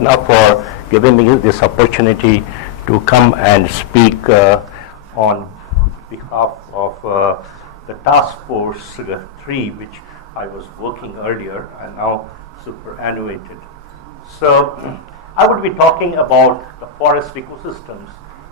Krishna, for giving me this opportunity to come and speak on behalf of the Task Force 3, which I was working earlier and now superannuated. So I would be talking about the forest ecosystems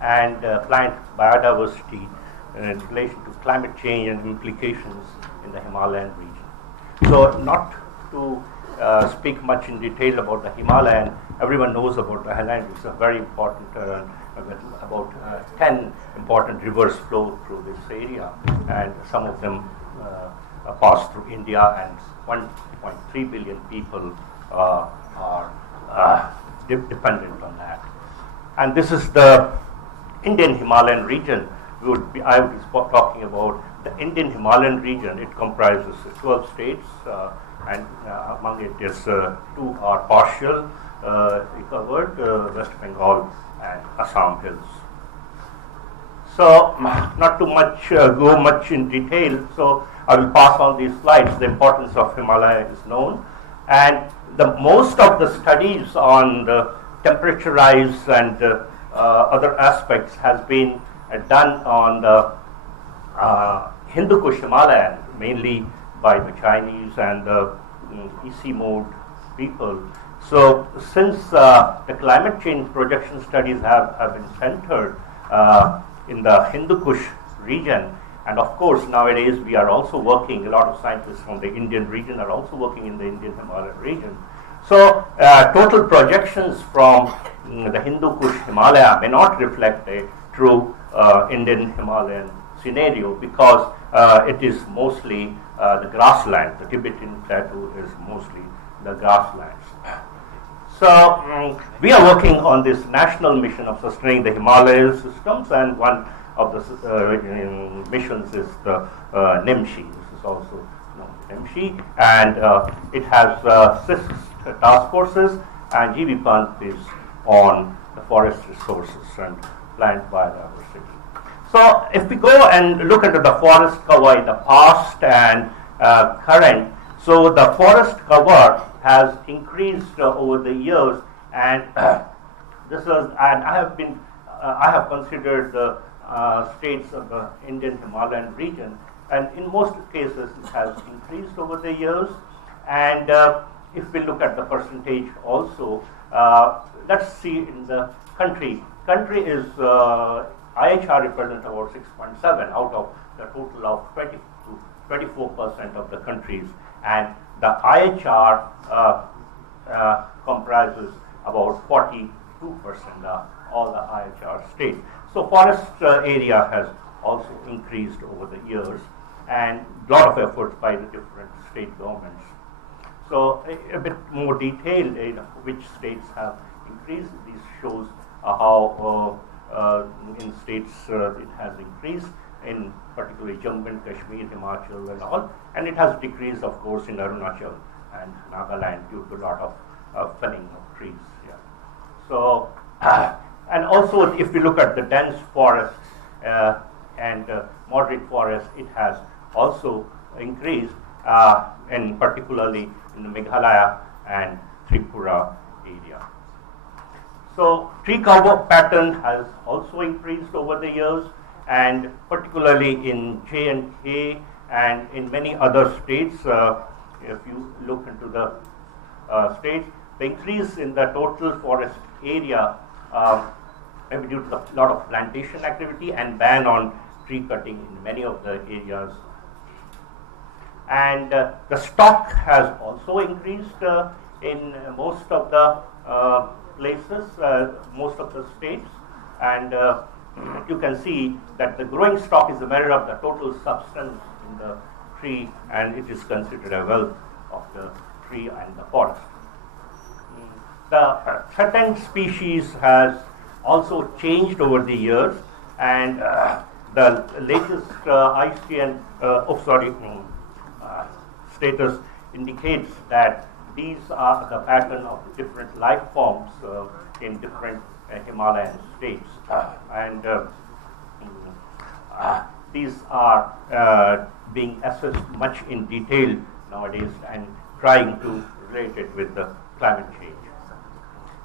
and plant biodiversity in relation to climate change and implications in the Himalayan region. So not to speak much in detail about the Himalayan. Everyone knows about the Himalayan. It's a very important, about 10 important rivers flow through this area, and some of them pass through India, and 1.3 billion people are dependent on that. And this is the Indian Himalayan region. I would be talking about the Indian Himalayan region. It comprises 12 states, and among it is 2 are partial covered, West Bengal and Assam hills. So not too much go much in detail, so I will pass on these slides. The importance of Himalaya is known, and the most of the studies on the temperature rise and other aspects has been done on the Hindu Kush Himalayan, mainly by the Chinese and the EC mode people. So since the climate change projection studies have been centered in the Hindu Kush region, and of course nowadays we are also working, a lot of scientists from the Indian region are also working in the Indian Himalayan region. So total projections from the Hindu Kush Himalaya may not reflect a true Indian Himalayan scenario, because it is mostly the grassland. The Tibetan plateau is mostly the grasslands. So we are working on this national mission of sustaining the Himalaya systems, and one of the missions is the NIMSHI. This is also known as NIMSHI, and it has 6 task forces, and GB Pant is on the forest resources and plant biodiversity. So if we go and look into the forest cover in the past and current, so the forest cover has increased over the years, and this was, and I have considered the states of the Indian Himalayan region, and in most cases it has increased over the years. And if we look at the percentage also, let's see in the country. Country is IHR represents about 6.7 out of the total of 20 to 24% of the countries, and the IHR comprises about 42% of all the IHR states. So forest area has also increased over the years, and a lot of efforts by the different state governments. So a bit more detailed in which states have increased. This shows how in states it has increased, in particularly Jammu and Kashmir, Himachal and all, and it has decreased of course in Arunachal and Nagaland due to a lot of felling of trees here. So and also if we look at the dense forests and moderate forests, it has also increased, and particularly in the Meghalaya and Tripura area. So tree cover pattern has also increased over the years, and particularly in J&K and in many other states. If you look into the states, the increase in the total forest area maybe due to a lot of plantation activity and ban on tree cutting in many of the areas. And the stock has also increased in most of the places, most of the states, and you can see that the growing stock is a measure of the total substance in the tree, and it is considered a wealth of the tree and the forest. The threatened species has also changed over the years, and the latest ICN status indicates that these are the pattern of the different life forms in different Himalayan states, and these are being assessed much in detail nowadays and trying to relate it with the climate change.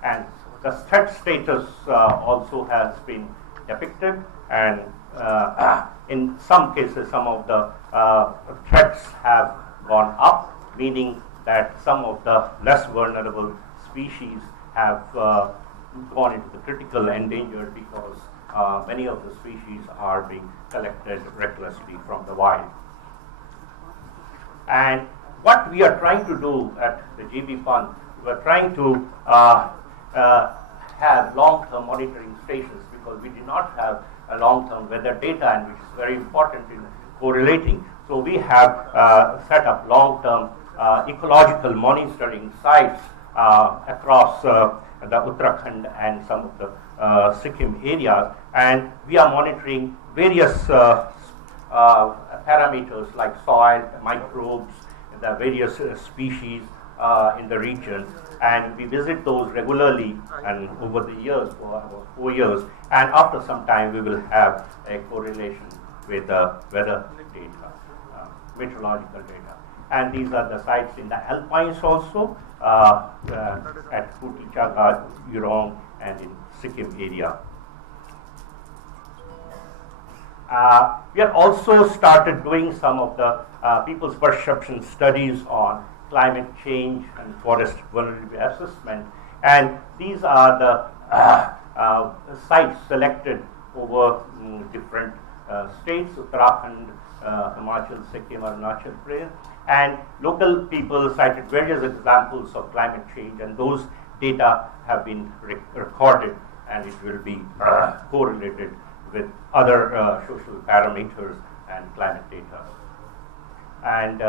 and the threat status also has been depicted, and in some cases some of the threats have gone up, meaning that some of the less vulnerable species have gone into the critical endangered because many of the species are being collected recklessly from the wild. And what we are trying to do at the GB Fund, we are trying to have long-term monitoring stations, because we do not have a long-term weather data, and which is very important in correlating. So we have set up long-term ecological monitoring sites across the Uttarakhand and some of the Sikkim areas, and we are monitoring various parameters like soil, microbes, the various species in the region, and we visit those regularly and over the years, for about 4 years, and after some time we will have a correlation with the weather data, meteorological data. And these are the sites in the alpines also, at Kutichaga, Yurong, and in Sikkim area. We have also started doing some of the people's perception studies on climate change and forest vulnerability assessment, and these are the sites selected over different states, Uttarakhand, Himachal, Sikkim, Arunachal Pradesh, and local people cited various examples of climate change, and those data have been recorded, and it will be correlated with other social parameters and climate data. And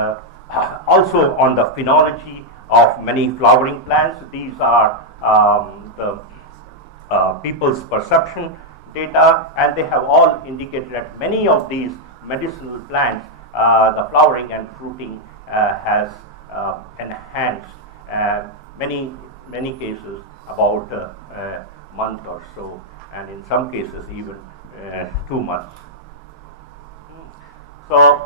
also on the phenology of many flowering plants, these are the people's perception data, and they have all indicated that many of these medicinal plants, the flowering and fruiting has enhanced, many cases about a month or so, and in some cases even 2 months. So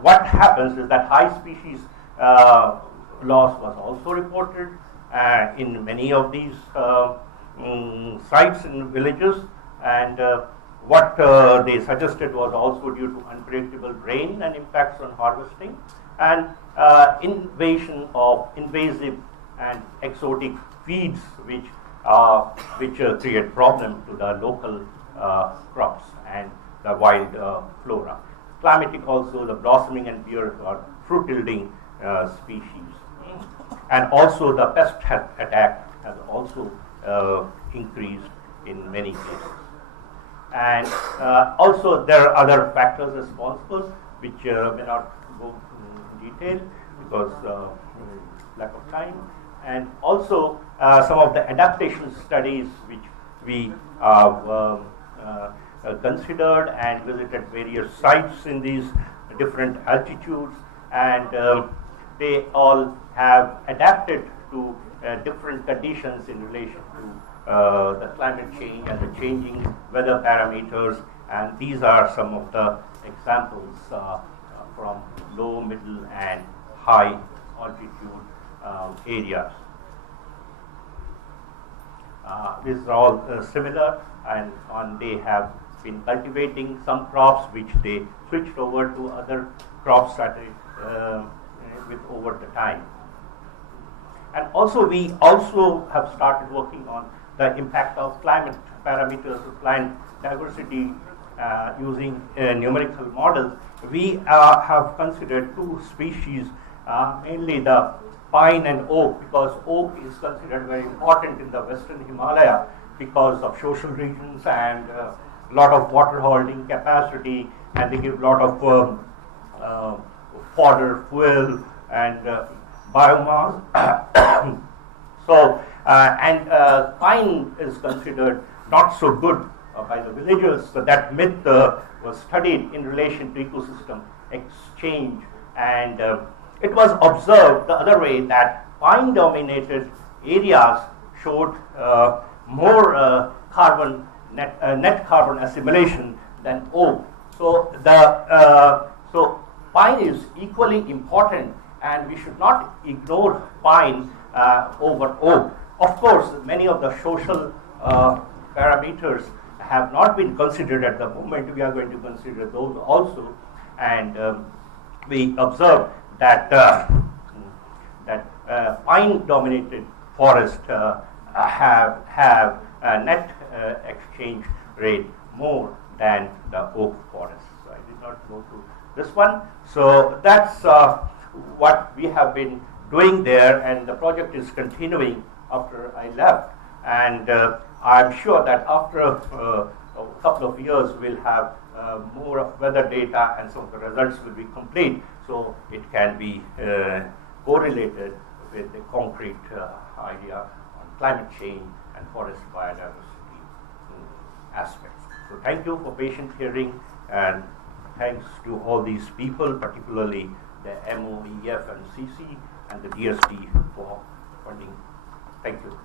what happens is that high species loss was also reported in many of these sites in villages, and what they suggested was also due to unpredictable rain and impacts on harvesting, and invasion of invasive and exotic weeds, which create problem to the local crops and the wild flora. Climatic also, the blossoming and beard or fruit yielding species, and also the pest attack has also increased in many cases. And also there are other factors responsible, which may not go in detail because lack of time. And also some of the adaptation studies which we considered and visited various sites in these different altitudes, and they all have adapted to different conditions in relation to the climate change and the changing weather parameters, and these are some of the examples from low, middle, and high altitude areas. These are all similar, and they have been cultivating some crops which they switched over to other crops with over the time. And also we also have started working on the impact of climate parameters of plant diversity using numerical models. We have considered 2 species, mainly the pine and oak, because oak is considered very important in the western Himalaya because of social reasons and a lot of water holding capacity, and they give a lot of fodder, fuel, and biomass. So, pine is considered not so good by the villagers. So that myth was studied in relation to ecosystem exchange, and it was observed the other way that pine-dominated areas showed more net carbon assimilation than oak. So so pine is equally important, and we should not ignore pine over oak. Of course, many of the social parameters have not been considered at the moment. We are going to consider those also, and we observe that pine-dominated forests have a net exchange rate more than the oak forests. So I did not go to this one. So that's what we have been doing there, and the project is continuing after I left. And I'm sure that after a couple of years, we'll have more of weather data, and some of the results will be complete, so it can be correlated with the concrete idea on climate change and forest biodiversity aspects. So thank you for patient hearing, and thanks to all these people, particularly the MOEF and CC and the DST for funding. Thank you.